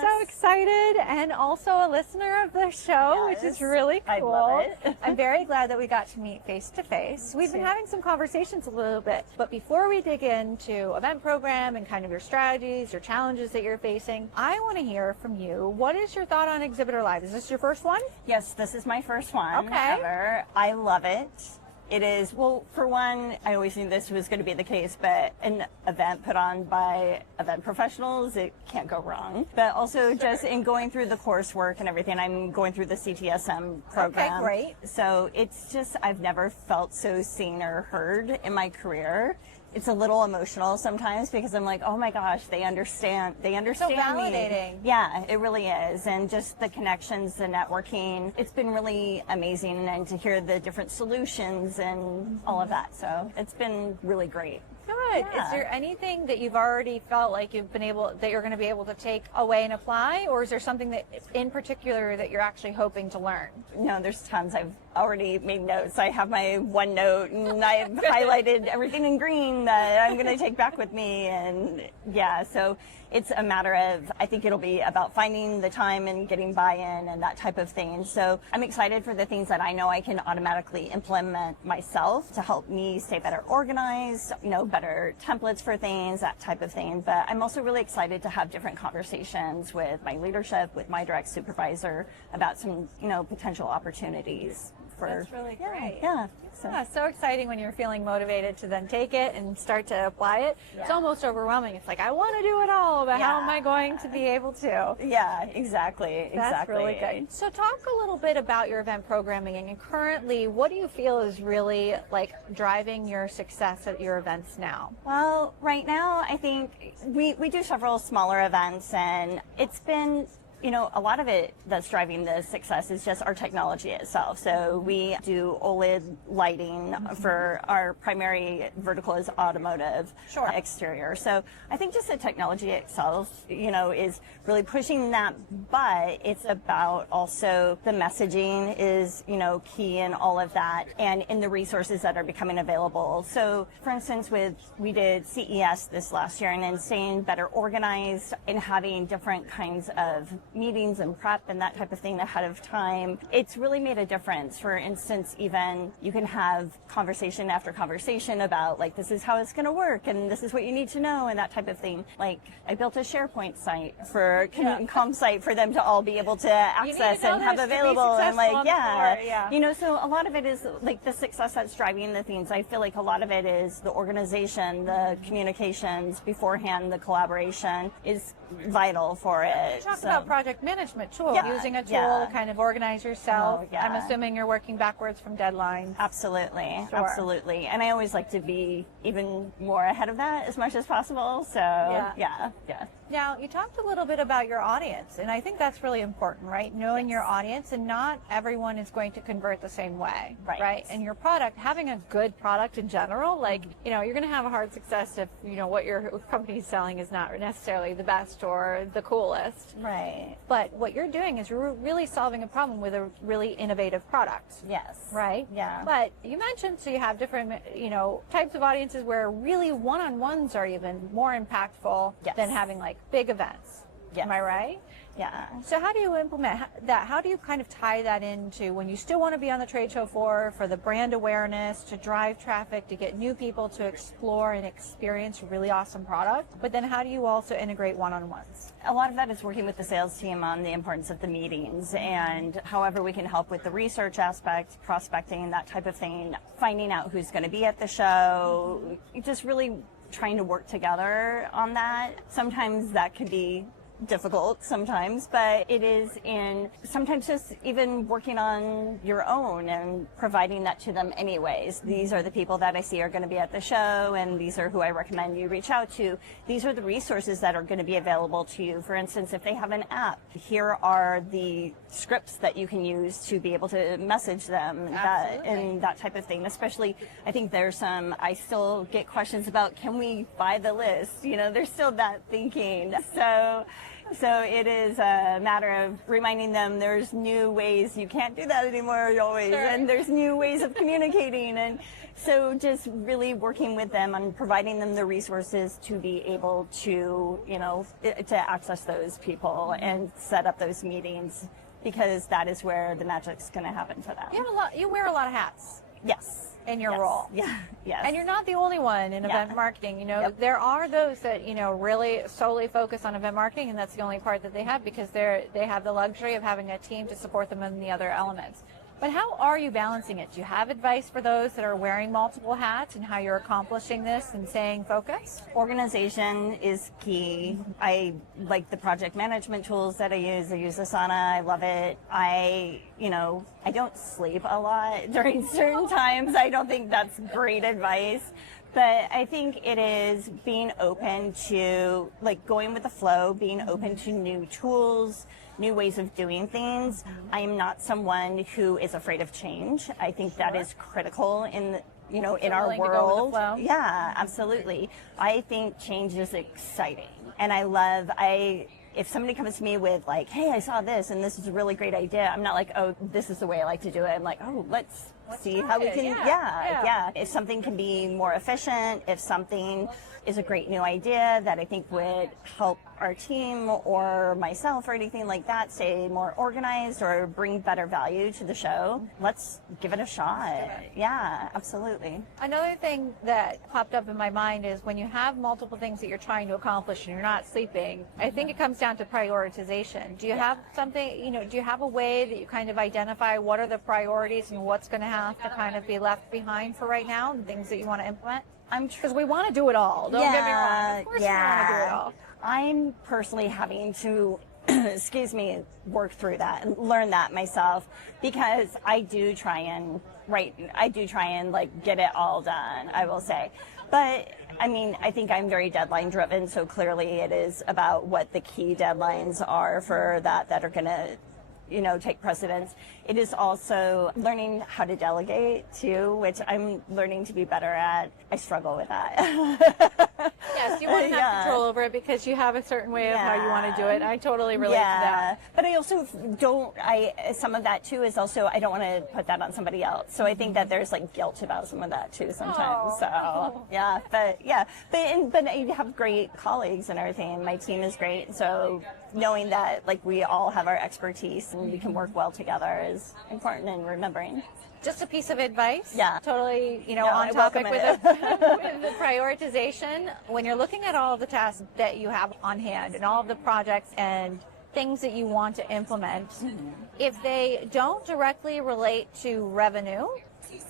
so excited, and also a listener of the show, which is really cool. I love it. I'm very glad that we got to meet face to face. We've been having some conversations a little bit, but before we dig into event program and kind of your strategies, your challenges that you're facing, I want to hear from you. What is your thought on Exhibitor Live? Is this your first one? Yes, this is my first one ever. I love it. It is, well, for one, I always knew this was going to be the case, but an event put on by event professionals, it can't go wrong. But also just in going through the coursework and everything, I'm going through the CTSM program. Okay, great. So it's just, I've never felt so seen or heard in my career. It's a little emotional sometimes because I'm like, oh my gosh, they understand So me. validating. Yeah, it really is. And just the connections, the networking, it's been really amazing, and to hear the different solutions and all of that. So it's been really great. Good. Yeah. Is there anything that you've already felt like you're going to be able to take away and apply, or is there something that in particular that you're actually hoping to learn? No, there's tons. I've already made notes. I have my OneNote, and I've highlighted everything in green that I'm going to take back with me. And yeah, so it's a matter of, I think it'll be about finding the time and getting buy-in and that type of thing. So I'm excited for the things that I know I can automatically implement myself to help me stay better organized, better templates for things, that type of thing. But I'm also really excited to have different conversations with my leadership, with my direct supervisor about some, potential opportunities. That's really great. Yeah. So exciting when you're feeling motivated to then take it and start to apply it. Yeah. It's almost overwhelming. It's like, I want to do it all, but how am I going to be able to? Yeah, exactly. That's really good. So talk a little bit about your event programming, and currently, what do you feel is really like driving your success at your events now? Well, right now, I think we do several smaller events, and it's been a lot of it that's driving the success is just our technology itself. So we do OLED lighting for our primary vertical is automotive exterior. So I think just the technology itself, is really pushing that, but it's about also the messaging is, key in all of that and in the resources that are becoming available. So for instance, we did CES this last year, and then staying better organized and having different kinds of meetings and prep and that type of thing ahead of time. It's really made a difference. For instance, even you can have conversation after conversation about like, this is how it's going to work and this is what you need to know and that type of thing. Like I built a SharePoint site for comm site for them to all be able to access and have available, and like so a lot of it is like the success that's driving the things. I feel like a lot of it is the organization, the communications beforehand, the collaboration is vital for it. Talk about project management tool, using a tool to kind of organize yourself. I'm assuming you're working backwards from deadlines. Absolutely. Absolutely. And I always like to be even more ahead of that as much as possible. So yeah. Now, you talked a little bit about your audience, and I think that's really important, right? Knowing your audience, and not everyone is going to convert the same way, right? And your product, having a good product in general, like, you're going to have a hard success if, what your company's selling is not necessarily the best or the coolest. Right. But what you're doing is you're really solving a problem with a really innovative product. Yes. Right? Yeah. But you mentioned, so you have different, types of audiences where really one-on-ones are even more impactful than having like big events. Yes. Am I right? Yeah. So how do you implement that? How do you kind of tie that into when you still want to be on the trade show floor for the brand awareness, to drive traffic, to get new people to explore and experience a really awesome product? But then how do you also integrate one-on-ones? A lot of that is working with the sales team on the importance of the meetings, and however we can help with the research aspect, prospecting, that type of thing, finding out who's going to be at the show, just really trying to work together on that. Sometimes that could be difficult sometimes, but it is in sometimes just even working on your own and providing that to them anyways. These are the people that I see are going to be at the show, and these are who I recommend you reach out to. These are the resources that are going to be available to you. For instance, if they have an app, here are the scripts that you can use to be able to message them and that type of thing. Especially, I think I still get questions about, can we buy the list? There's still that thinking. So So it is a matter of reminding them there's new ways, you can't do that anymore always, Sure. and there's new ways of communicating. And so just really working with them on providing them the resources to be able to, to access those people and set up those meetings, because that is where the magic's going to happen for them. You wear a lot of hats. Yes. In your Yes. role. Yeah. Yes. And you're not the only one in event marketing. There are those that, really solely focus on event marketing, and that's the only part that they have, because they have the luxury of having a team to support them in the other elements. But how are you balancing it? Do you have advice for those that are wearing multiple hats and how you're accomplishing this and staying focused? Organization is key. I like the project management tools that I use. I use Asana. I love it. I don't sleep a lot during certain times. I don't think that's great advice. But I think it is being open to, going with the flow, being open to new tools, new ways of doing things. I am not someone who is afraid of change. I think that is critical in in our world. Yeah, absolutely. I think change is exciting. And if somebody comes to me with hey, I saw this and this is a really great idea, I'm not like, oh, this is the way I like to do it. I'm like, oh, let's see how we can, if something can be more efficient, if something is a great new idea that I think would help our team or myself or anything like that stay more organized or bring better value to the show, let's give it a shot. Yeah, absolutely. Another thing that popped up in my mind is when you have multiple things that you're trying to accomplish and you're not sleeping, I think it comes down to prioritization. Do you have something, do you have a way that you kind of identify what are the priorities and what's going to have to kind of be left behind for right now and things that you want to implement? Because we want to do it all. Don't get me wrong. Of course we want to do it all. I'm personally having to, work through that and learn that myself, because I do try and get it all done, I will say. But I think I'm very deadline driven, so clearly it is about what the key deadlines are for that are going to take precedence. It is also learning how to delegate too, which I'm learning to be better at. I struggle with that. Yes, you want to have control over it because you have a certain way of how you want to do it. I totally relate to that. But I also some of that too is also, I don't want to put that on somebody else. So I think that there's guilt about some of that too sometimes. But I have great colleagues and everything. My team is great. So knowing that we all have our expertise and we can work well together is important in remembering. Just a piece of advice. Yeah. Totally, on topic with the prioritization. When you're looking at all of the tasks that you have on hand and all of the projects and things that you want to implement, if they don't directly relate to revenue,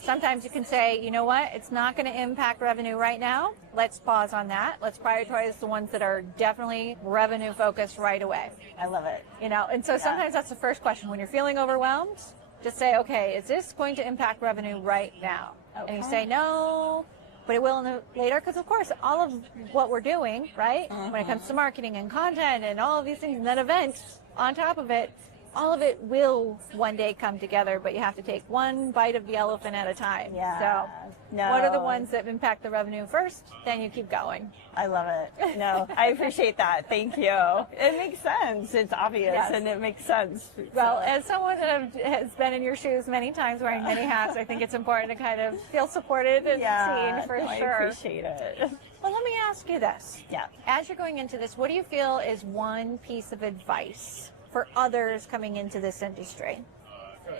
sometimes you can say, you know what, it's not going to impact revenue right now. Let's pause on that. Let's prioritize the ones that are definitely revenue focused right away. I love it. And so sometimes that's the first question. When you're feeling overwhelmed, just say, okay, is this going to impact revenue right now? Okay. And you say no, but it will later, because of course all of what we're doing, right, when it comes to marketing and content and all of these things and then events on top of it, all of it will one day come together, but you have to take one bite of the elephant at a time. Yeah. So what are the ones that impact the revenue first? Then you keep going. I love it. No, I appreciate that. Thank you. It makes sense. It's obvious and it makes sense. Well, as someone that has been in your shoes many times wearing many hats, I think it's important to kind of feel supported and seen for sure. I appreciate it. Well, let me ask you this. Yeah. As you're going into this, what do you feel is one piece of advice for others coming into this industry?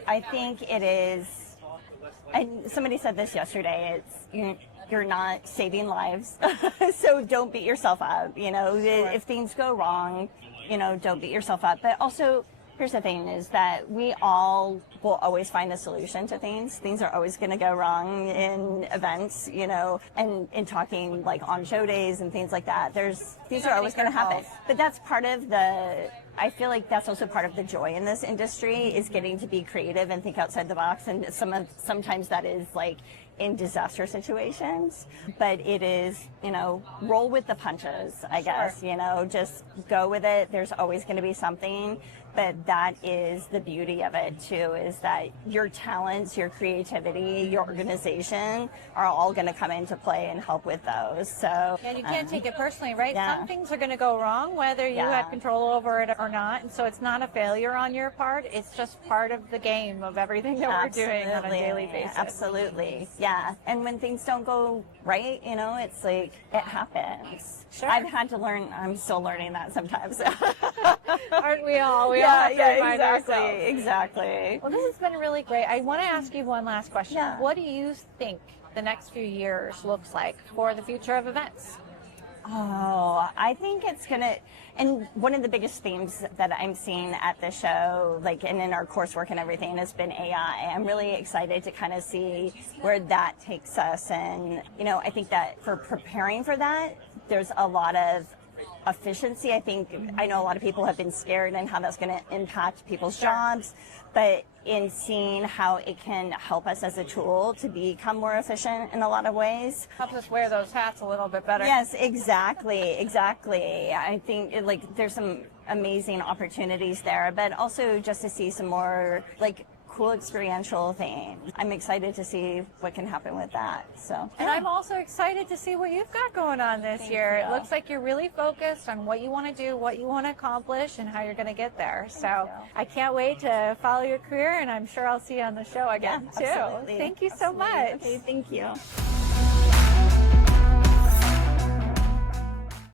I think it is, and somebody said this yesterday, you're not saving lives, so don't beat yourself up. If things go wrong, don't beat yourself up. But also, here's the thing is that we all will always find a solution to things. Things are always going to go wrong in events, and in talking on show days and things like that. Things are always going to happen. But that's part of I feel like that's also part of the joy in this industry is getting to be creative and think outside the box. And sometimes that is in disaster situations, but it is, roll with the punches, I guess, just go with it. There's always going to be something, but that is the beauty of it too, is that your talents, your creativity, your organization are all going to come into play and help with those. So and you can't take it personally, right? Yeah. Some things are going to go wrong, whether you Yeah. have control over it or not. And so it's not a failure on your part. It's just part of the game of everything that we're doing on a daily basis. Absolutely. Yeah. And when things don't go right, it's like, it happens. Sure. I've had to learn, I'm still learning that sometimes. Aren't we all? We all have to remind ourselves. Exactly. Well, this has been really great. I want to ask you one last question. Yeah. What do you think the next few years looks like for the future of events? Oh, I think it's gonna, and one of the biggest themes that I'm seeing at the show, like, and in our coursework and everything, has been AI. I'm really excited to kind of see where that takes us. And, I think that for preparing for that, there's a lot of efficiency. I know a lot of people have been scared and how that's going to impact people's jobs, but in seeing how it can help us as a tool to become more efficient in a lot of ways. Helps us wear those hats a little bit better. Yes, exactly. I think there's some amazing opportunities there, but also just to see some more cool experiential things. I'm excited to see what can happen with that. So, and I'm also excited to see what you've got going on this year. It looks like you're really focused on what you want to do, what you want to accomplish, and how you're going to get there. So I can't wait to follow your career, and I'm sure I'll see you on the show again too. Absolutely. Thank you so much. Okay, thank you.